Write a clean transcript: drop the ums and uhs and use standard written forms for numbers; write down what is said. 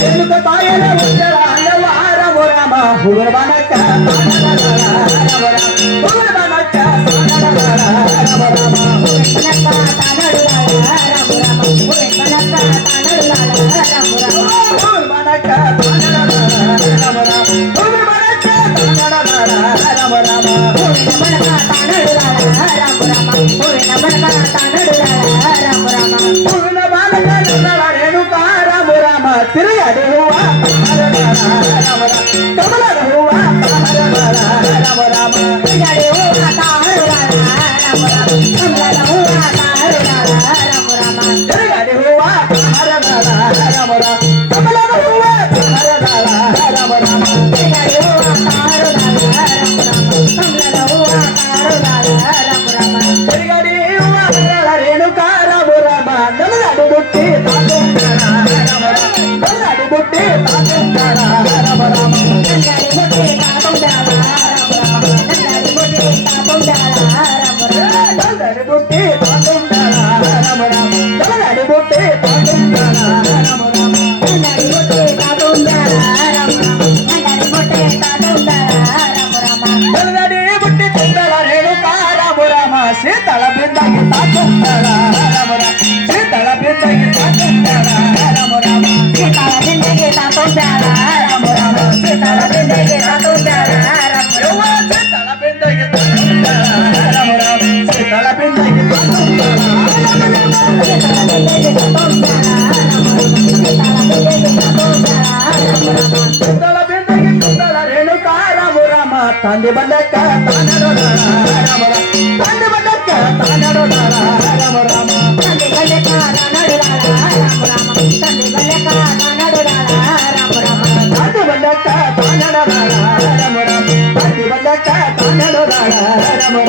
రేణుక పాయల ఉత్తరాల రామ రామ హుగర్వనక హుగర్వనక తిరగడు కమల రేణుకా రామ రామ నల్లడు బుట్టి బుట్టి రామ రామ బుట్టి శీతల బృందాకి తాకుంటాడ శీతల బృందాకి తాకుంటాడ శీతల బృందాకి తాకుంటాడ శీతల బృందాకి తాకుంటాడ శీతల బృందాకి శీతల బృందాకి శీతల బృందాకి కుందల రేణుకా రామ రామ తండ్రి బండక్క తానడు రామ తండ్రి బండక్క తానడు రామ రామ తండ్రి బండక్క తానడు రామ రామ తండ్రి బండక్క తానడు రామ రామ తండ్రి బండక్క తానడు రామ రామ తండ్రి బండక్క తానడు రామ